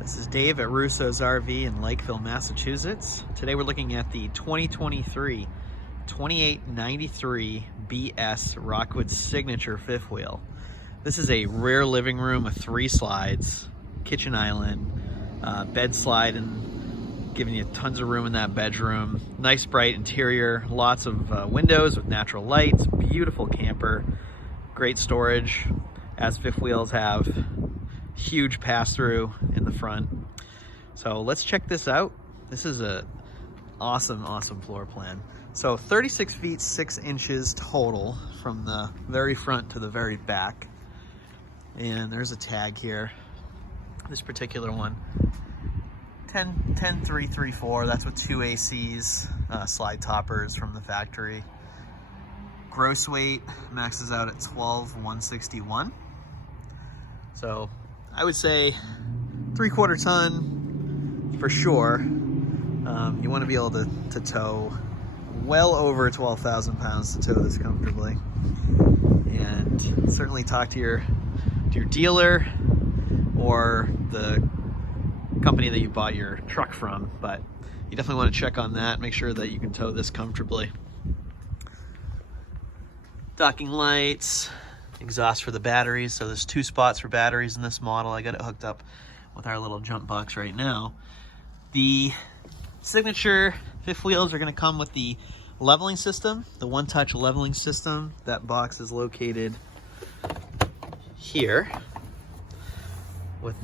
This is Dave at Rousseau's RV in Lakeville, Massachusetts. Today we're looking at the 2023 2893 BS Rockwood Signature fifth wheel. This is a rear living room with 3 slides, kitchen island, bed slide, and giving you tons of room in that bedroom. Nice bright interior, lots of windows with natural lights, beautiful camper, great storage, as fifth wheels have. Huge pass-through in the front. So let's check this out. This is a awesome floor plan. So 36 feet 6 inches total from the very front to the very back. And there's a tag here. This particular one, 10334. That's with 2 ACs, slide toppers from the factory. Gross weight maxes out at 12,161. So I would say 3/4 ton for sure. You want to be able to tow well over 12,000 pounds to tow this comfortably. And certainly talk to your dealer or the company that you bought your truck from, but you definitely want to check on that, make sure that you can tow this comfortably. Docking lights, exhaust for the batteries. So there's 2 spots for batteries in this model. I got it hooked up with our little jump box right now. The signature fifth wheels are going to come with the leveling system, the one-touch leveling system. That box is located here with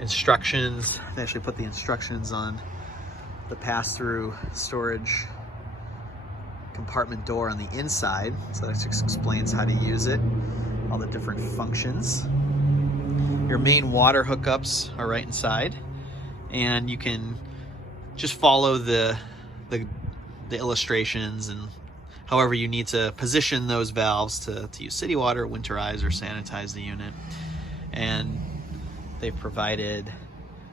instructions. They actually put the instructions on the pass-through storage compartment door on the inside, so that just explains how to use it, all the different functions. Your main water hookups are right inside, and you can just follow the illustrations and however you need to position those valves to use city water, winterize, or sanitize the unit. And they've provided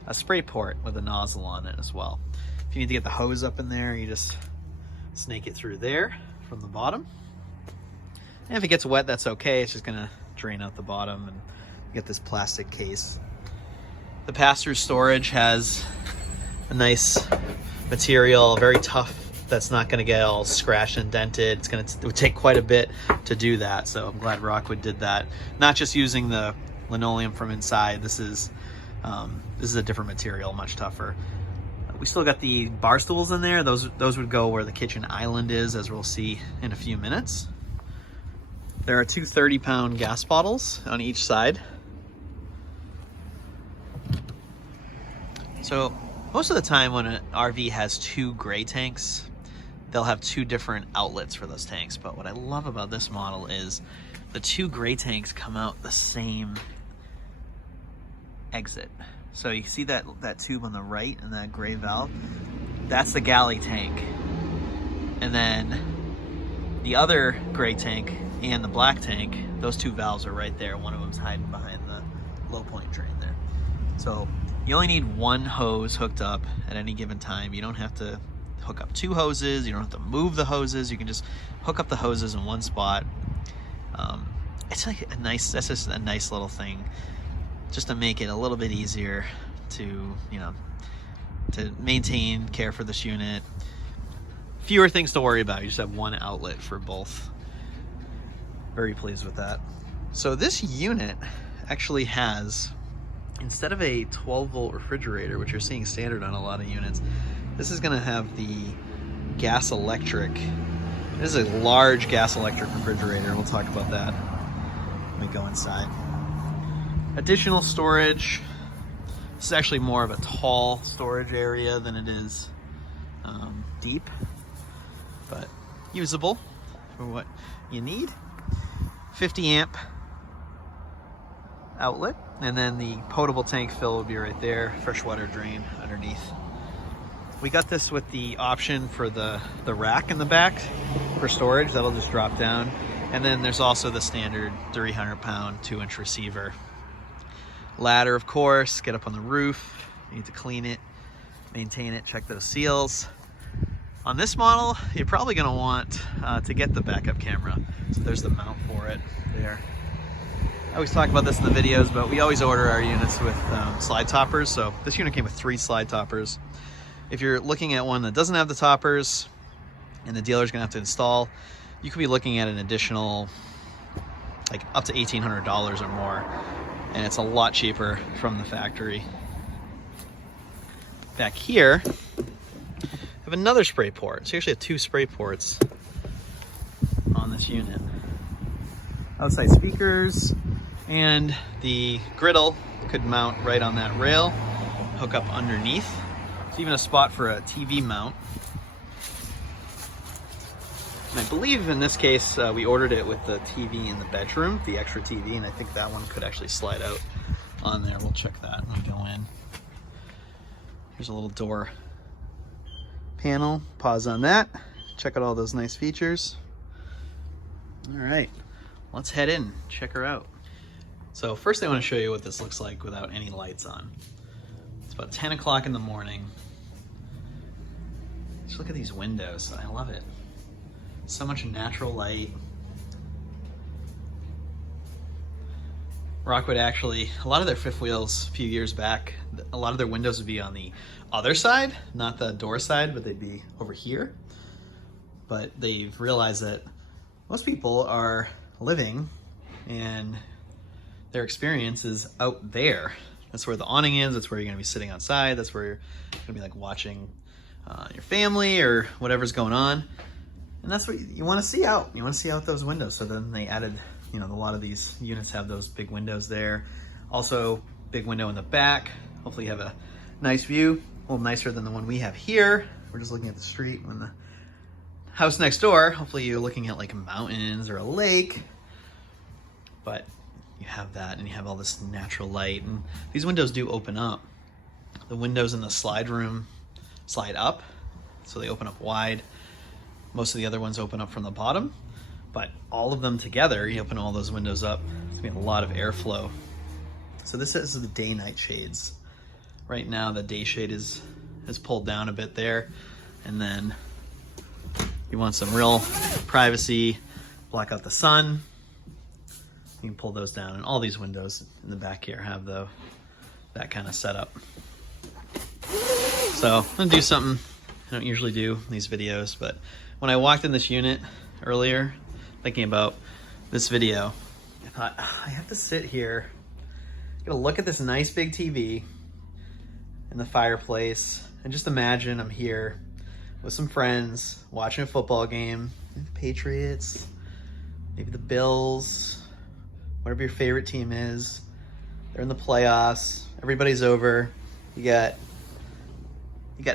a spray port with a nozzle on it as well. If you need to get the hose up in there, you just snake it through there from the bottom. And if it gets wet, that's okay. It's just gonna drain out the bottom and get this plastic case. The pass-through storage has a nice material, very tough, that's not gonna get all scratched and dented. It would take quite a bit to do that, so I'm glad Rockwood did that. Not just using the linoleum from inside. This is a different material, much tougher. We still got the bar stools in there. Those would go where the kitchen island is, as we'll see in a few minutes. There are 2 30-pound gas bottles on each side. So most of the time when an RV has 2 gray tanks, they'll have 2 different outlets for those tanks. But what I love about this model is the 2 gray tanks come out the same exit. So you see that tube on the right and that gray valve, that's the galley tank. And then the other gray tank and the black tank, those 2 valves are right there. One of them's hiding behind the low point drain there. So you only need 1 hose hooked up at any given time. You don't have to hook up 2 hoses. You don't have to move the hoses. You can just hook up the hoses in one spot. It's like that's just a nice little thing, just to make it a little bit easier to, to maintain, care for this unit. Fewer things to worry about. You just have 1 outlet for both. Very pleased with that. So this unit actually has, instead of a 12-volt refrigerator, which you're seeing standard on a lot of units, this is gonna have the gas electric. This is a large gas electric refrigerator. We'll talk about that when we go inside. Additional storage. This is actually more of a tall storage area than it is deep, but usable for what you need. 50 amp outlet, and then the potable tank fill will be right there. Freshwater drain underneath. We got this with the option for the rack in the back for storage. That'll just drop down. And then there's also the standard 300-pound 2-inch receiver. Ladder, of course. Get up on the roof. You need to clean it, maintain it, check those seals. On this model, you're probably going to want to get the backup camera. So there's the mount for it there. I always talk about this in the videos, but we always order our units with slide toppers. So this unit came with 3 slide toppers. If you're looking at one that doesn't have the toppers and the dealer's gonna have to install, you could be looking at an additional like up to $1,800 or more, and it's a lot cheaper from the factory. Back here, I have another spray port. So you actually have 2 spray ports on this unit. Outside speakers, and the griddle could mount right on that rail, hook up underneath. There's even a spot for a TV mount. And I believe in this case, we ordered it with the TV in the bedroom, the extra TV, and I think that one could actually slide out on there. We'll check that when we go in. Here's a little door panel. Pause on that. Check out all those nice features. All right, let's head in, check her out. So first I want to show you what this looks like without any lights on. It's about 10 o'clock in the morning. Just look at these windows. I love it. So much natural light. Rockwood actually, a lot of their fifth wheels a few years back, a lot of their windows would be on the other side, not the door side, but they'd be over here. But they've realized that most people are living and their experience is out there. That's where the awning is. That's where you're gonna be sitting outside. That's where you're gonna be like watching your family or whatever's going on. And that's what you wanna see out. You wanna see out those windows. So then they added, you know, a lot of these units have those big windows there. Also, big window in the back. Hopefully you have a nice view, a little nicer than the one we have here. We're just looking at the street. When the house next door, hopefully you're looking at like mountains or a lake, but you have that and you have all this natural light, and these windows do open up. The windows in the slide room slide up, so they open up wide. Most of the other ones open up from the bottom, but all of them together, you open all those windows up, it's gonna be a lot of airflow. So this is the day-night shades. Right now the day shade is pulled down a bit there, and then you want some real privacy, block out the sun, you can pull those down, and all these windows in the back here have that kind of setup. So I'm gonna do something I don't usually do in these videos, but when I walked in this unit earlier, thinking about this video, I thought, I have to sit here, get a look at this nice big TV and the fireplace, and just imagine I'm here with some friends watching a football game, maybe the Patriots, maybe the Bills, whatever your favorite team is. They're in the playoffs, everybody's over. You got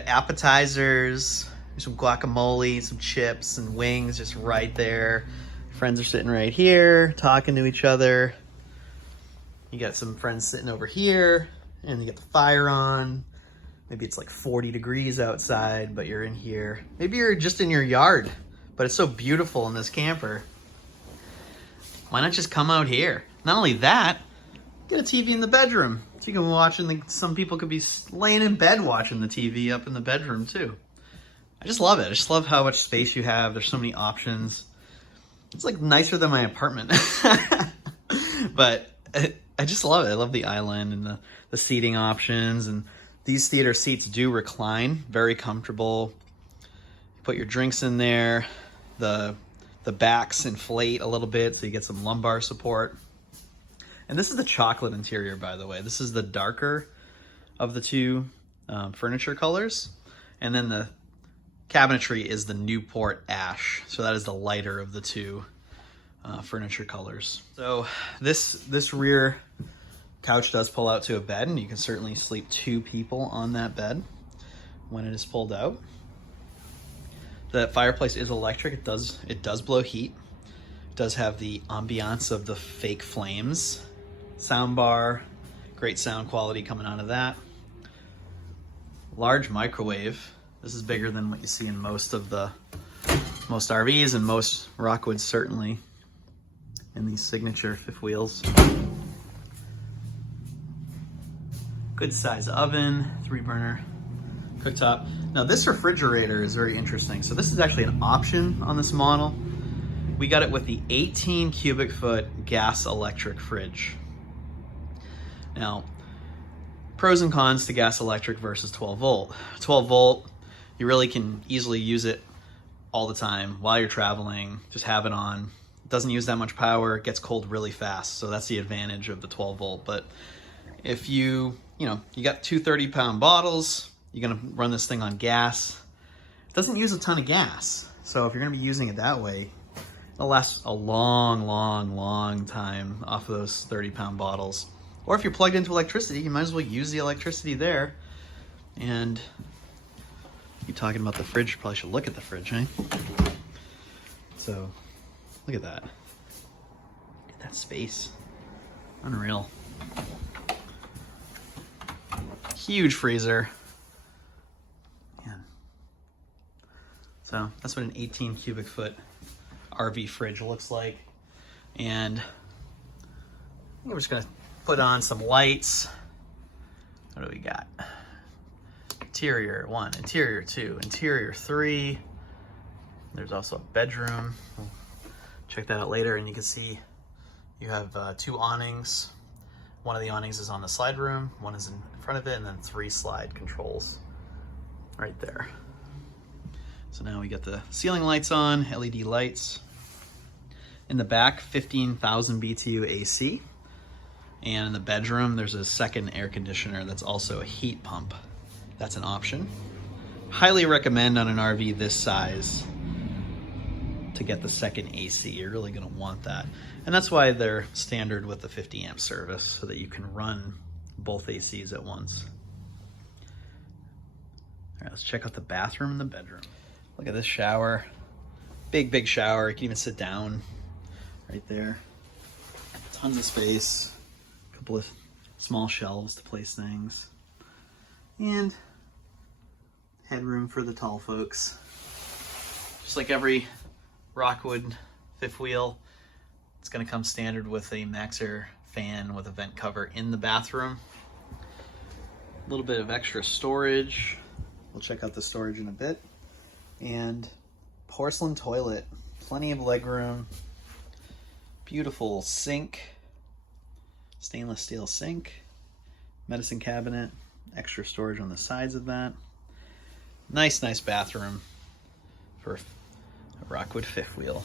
appetizers, some guacamole, some chips and wings just right there. Friends are sitting right here talking to each other. You got some friends sitting over here, and you get the fire on. Maybe it's like 40 degrees outside, but you're in here. Maybe you're just in your yard, but it's so beautiful in this camper. Why not just come out here? Not only that, get a TV in the bedroom. So you can watch, some people could be laying in bed watching the TV up in the bedroom too. I just love it. I just love how much space you have. There's so many options. It's like nicer than my apartment. But I just love it. I love the island and the seating options, and these theater seats do recline, very comfortable. You put your drinks in there. The backs inflate a little bit so you get some lumbar support. And this is the chocolate interior, by the way. This is the darker of the two furniture colors. And then the cabinetry is the Newport Ash. So that is the lighter of the two furniture colors. So this rear couch does pull out to a bed, and you can certainly sleep 2 people on that bed when it is pulled out. The fireplace is electric. It does blow heat. It does have the ambiance of the fake flames. Sound bar, great sound quality coming out of that. Large microwave. This is bigger than what you see in most RVs and most Rockwoods, certainly, in these signature fifth wheels. Good size oven, 3-burner cooktop. Now this refrigerator is very interesting. So this is actually an option on this model. We got it with the 18 cubic foot gas electric fridge. Now, pros and cons to gas electric versus 12 volt. 12 volt, you really can easily use it all the time while you're traveling. Just have it on. It doesn't use that much power. It gets cold really fast. So that's the advantage of the 12 volt. But if you got two 30-pound bottles, you're gonna run this thing on gas. It doesn't use a ton of gas. So if you're gonna be using it that way, it'll last a long time off of those 30-pound bottles. Or if you're plugged into electricity, you might as well use the electricity there. And you talking about the fridge, you probably should look at the fridge, eh? So, look at that. Look at that space. Unreal. Huge freezer. Man. So, that's what an 18 cubic foot RV fridge looks like. And we're just gonna put on some lights. What do we got? Interior 1, interior 2, interior 3. There's also a bedroom. We'll check that out later, and you can see you have 2 awnings. One of the awnings is on the slide room, one is in front of it, and then 3 slide controls right there. So now we got the ceiling lights on, LED lights. In the back, 15,000 BTU AC. And in the bedroom, there's a second air conditioner that's also a heat pump. That's an option. Highly recommend on an RV this size to get the second AC. You're really gonna want that. And that's why they're standard with the 50 amp service, so that you can run both ACs at once. All right, let's check out the bathroom and the bedroom. Look at this shower. Big shower. You can even sit down right there. Tons of space. Couple of small shelves to place things, and headroom for the tall folks. Just like every Rockwood fifth wheel, it's going to come standard with a Maxxair fan with a vent cover in the bathroom. A little bit of extra storage. We'll check out the storage in a bit. And porcelain toilet, plenty of legroom, beautiful sink. Stainless steel sink, medicine cabinet, extra storage on the sides of that. Nice bathroom for a Rockwood fifth wheel.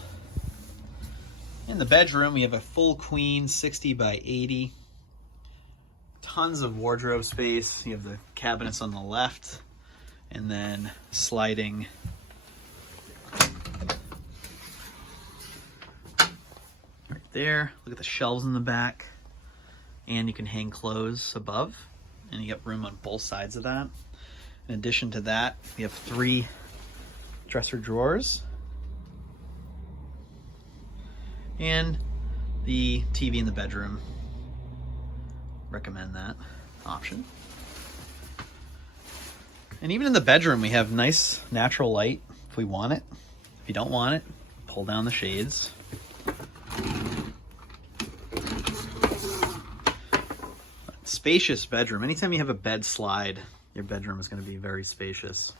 In the bedroom, we have a full queen 60 by 80. Tons of wardrobe space. You have the cabinets on the left, and then sliding right there. Look at the shelves in the back. And you can hang clothes above, and you get room on both sides of that. In addition to that, we have 3 dresser drawers and the TV in the bedroom. Recommend that option. And even in the bedroom, we have nice natural light if we want it. If you don't want it, pull down the shades. Spacious bedroom. Anytime you have a bed slide, your bedroom is going to be very spacious.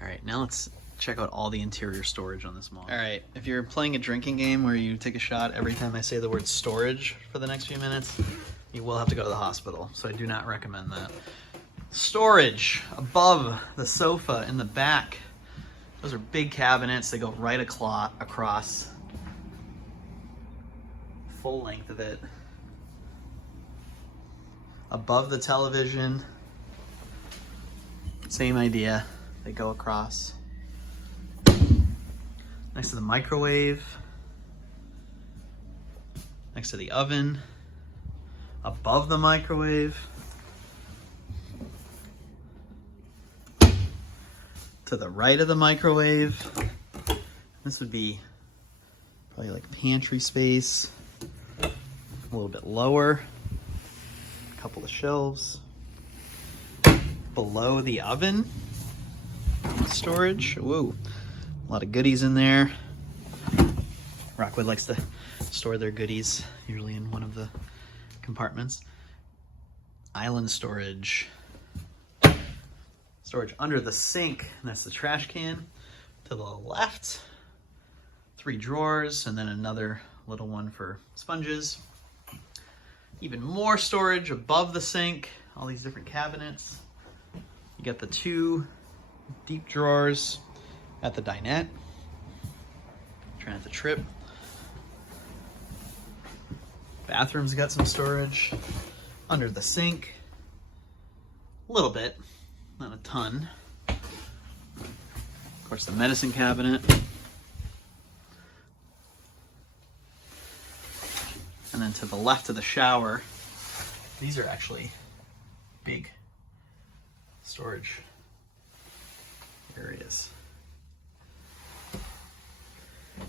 All right, now let's check out all the interior storage on this model. All right, if you're playing a drinking game where you take a shot every time I say the word storage for the next few minutes, you will have to go to the hospital. So I do not recommend that. Storage above the sofa in the back. Those are big cabinets. They go right across full length of it. Above the television, same idea, they go across. Next to the microwave, next to the oven, above the microwave, to the right of the microwave. This would be probably like pantry space, a little bit lower. Couple of shelves below the oven storage. Whoa, a lot of goodies in there. Rockwood likes to store their goodies usually in one of the compartments. Island storage under the sink, and that's the trash can. To the left, 3 drawers, and then another little one for sponges. Even more storage above the sink, all these different cabinets. You got the 2 deep drawers at the dinette. Trying not to trip. Bathroom's got some storage. Under the sink, a little bit, not a ton. Of course, the medicine cabinet. And then to the left of the shower, these are actually big storage areas.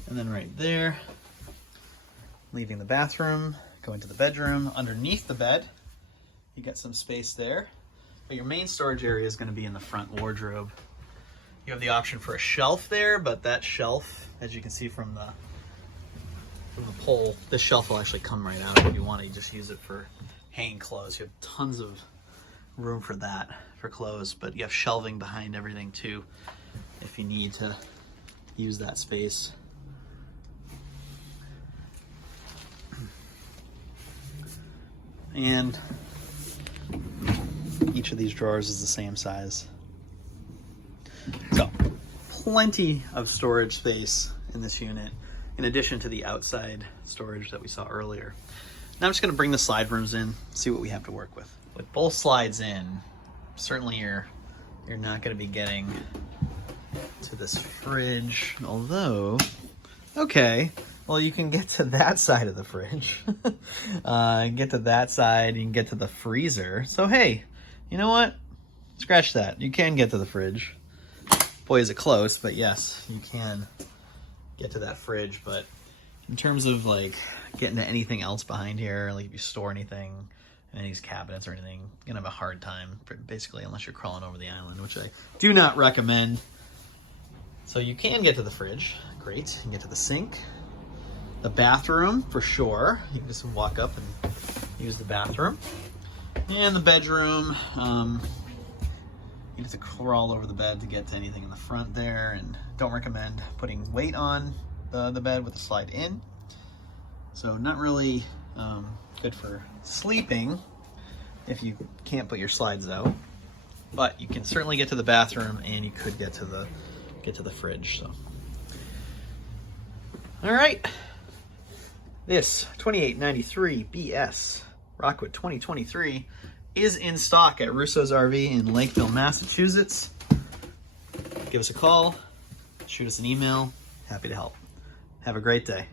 And then right there, leaving the bathroom, going to the bedroom. Underneath the bed, you got some space there. But your main storage area is going to be in the front wardrobe. You have the option for a shelf there, but that shelf, as you can see from the pole, this shelf will actually come right out if you want to. You just use it for hanging clothes. You have tons of room for that, for clothes, but you have shelving behind everything too if you need to use that space. And each of these drawers is the same size. So, plenty of storage space in this unit, in addition to the outside storage that we saw earlier. Now I'm just going to bring the slide rooms in, see what we have to work with. With both slides in, certainly you're not going to be getting to this fridge, although, okay, well, you can get to that side of the fridge. Get to that side, you can get to the freezer. So hey, you know what? Scratch that. You can get to the fridge. Boy, is it close, but yes, you can get to that fridge. But in terms of like getting to anything else behind here, like if you store anything in these cabinets or anything, you're gonna have a hard time, basically, unless you're crawling over the island, which I do not recommend. So you can get to the fridge. Great. You can get to the sink. The bathroom, for sure. You can just walk up and use the bathroom. And the bedroom, you have to crawl over the bed to get to anything in the front there, and don't recommend putting weight on the bed with the slide in. So not really good for sleeping if you can't put your slides out. But you can certainly get to the bathroom, and you could get to the fridge. So, all right. This 2893 BS Rockwood 2023 is in stock at Rousseau's RV in Lakeville, Massachusetts. Give us a call, shoot us an email. Happy to help. Have a great day.